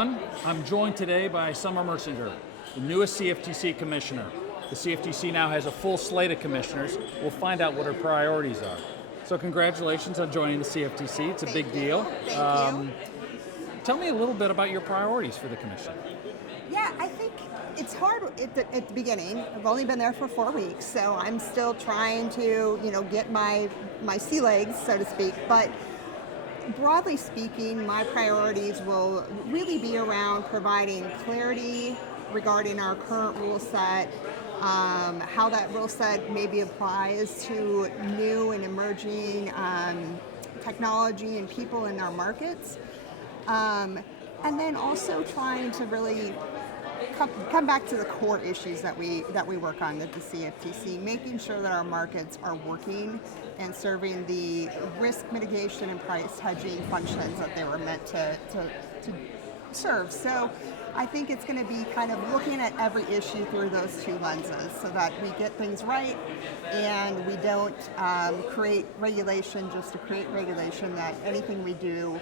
everyone. I'm joined today by Summer Mersinger, the newest CFTC commissioner. The CFTC now has a full slate of commissioners. We'll find out what her priorities are. So congratulations on joining the CFTC. It's a big deal. Thank you. Tell me a little bit about your priorities for the commission. Yeah, I think it's hard at the beginning. I've only been there for 4 weeks, so I'm still trying to, get my sea legs, so to speak. But broadly speaking, my priorities will really be around providing clarity regarding our current rule set, how that rule set maybe applies to new and emerging technology and people in our markets, and then also trying to really come back to the core issues that we work on at the CFTC, making sure that our markets are working and serving the risk mitigation and price hedging functions that they were meant to serve. So I think it's going to be kind of looking at every issue through those two lenses so that we get things right and we don't create regulation just to create regulation, that anything we do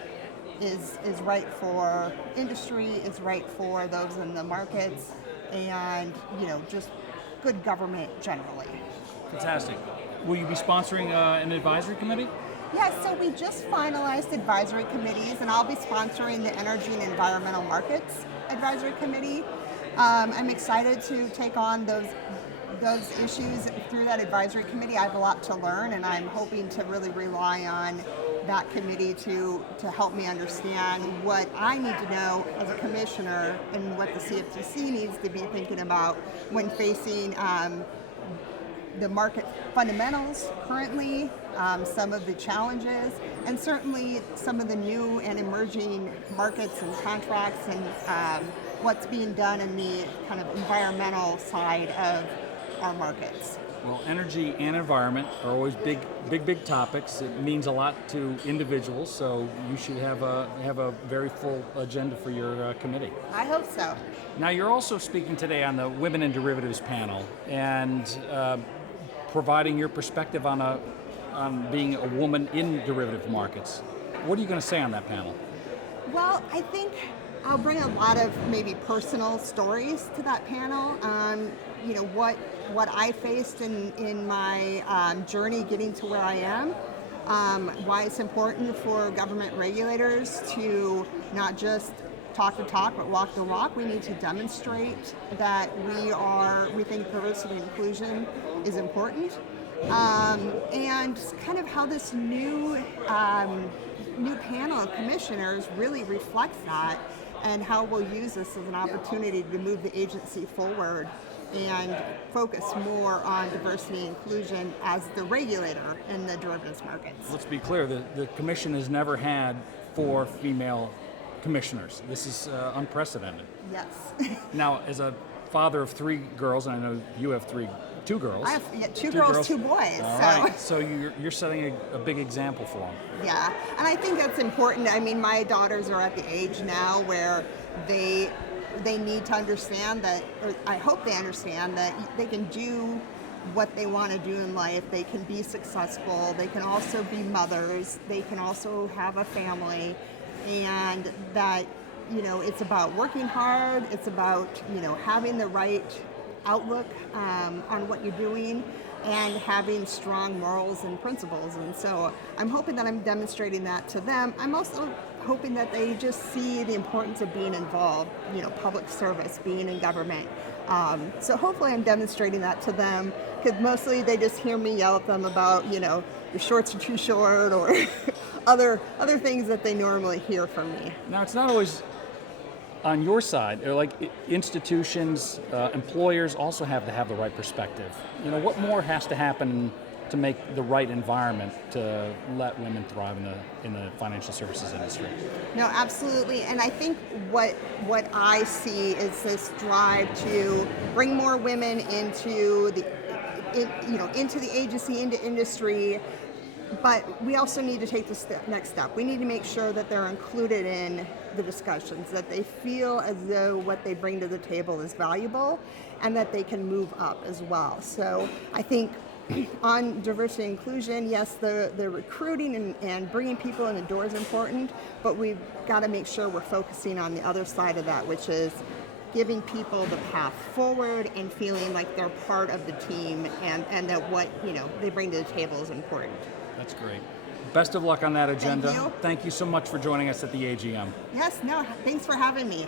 is right for industry, is right for those in the markets, and just good government generally. Fantastic. Will you be sponsoring an advisory committee? Yes, so we just finalized advisory committees, and I'll be sponsoring the Energy and Environmental Markets Advisory Committee. I'm excited to take on those issues through that advisory committee. I have a lot to learn, and I'm hoping to really rely on that committee to help me understand what I need to know as a commissioner and what the CFTC needs to be thinking about when facing the market fundamentals currently, some of the challenges, and certainly some of the new and emerging markets and contracts, and what's being done in the kind of environmental side of our markets. Well, energy and environment are always big topics. It means a lot to individuals, so you should have a very full agenda for your committee. I hope so. Now, you're also speaking today on the Women in Derivatives panel and providing your perspective on being a woman in derivative markets. What are you going to say on that panel? Well, I think I'll bring a lot of maybe personal stories to that panel. What I faced in my journey getting to where I am, why it's important for government regulators to not just talk the talk but walk the walk. We need to demonstrate that we think diversity and inclusion is important, and kind of how this new panel of commissioners really reflects that, and how we'll use this as an opportunity to move the agency forward and focus more on diversity and inclusion as the regulator in the derivatives markets. Let's be clear, the Commission has never had 4 female commissioners. This is unprecedented. Yes. Now, as a father of 3 girls, and I know you have 2 girls. I have two girls, 2 boys. All right. So you're setting a big example for them. Yeah, and I think that's important. I mean, my daughters are at the age now where they need to understand that, or I hope they understand that they can do what they want to do in life. They can be successful. They can also be mothers. They can also have a family, and that it's about working hard. It's about having the right outlook on what you're doing, and having strong morals and principles. And so I'm hoping that I'm demonstrating that to them. I'm also hoping that they just see the importance of being involved, public service, being in government. So hopefully I'm demonstrating that to them, because mostly they just hear me yell at them about, your shorts are too short, or other things that they normally hear from me. Now, it's not always on your side. Like institutions, employers also have to have the right perspective. What more has to happen to make the right environment to let women thrive in the financial services industry? No, absolutely. And I think what I see is this drive to bring more women into the agency, into industry. But we also need to take the next step. We need to make sure that they're included in the discussions, that they feel as though what they bring to the table is valuable, and that they can move up as well. So I think on diversity and inclusion, yes, the recruiting and bringing people in the door is important, but we've got to make sure we're focusing on the other side of that, which is giving people the path forward and feeling like they're part of the team, and that what they bring to the table is important. That's great. Best of luck on that agenda. Thank you. Thank you so much for joining us at the AGM. Yes, no, thanks for having me.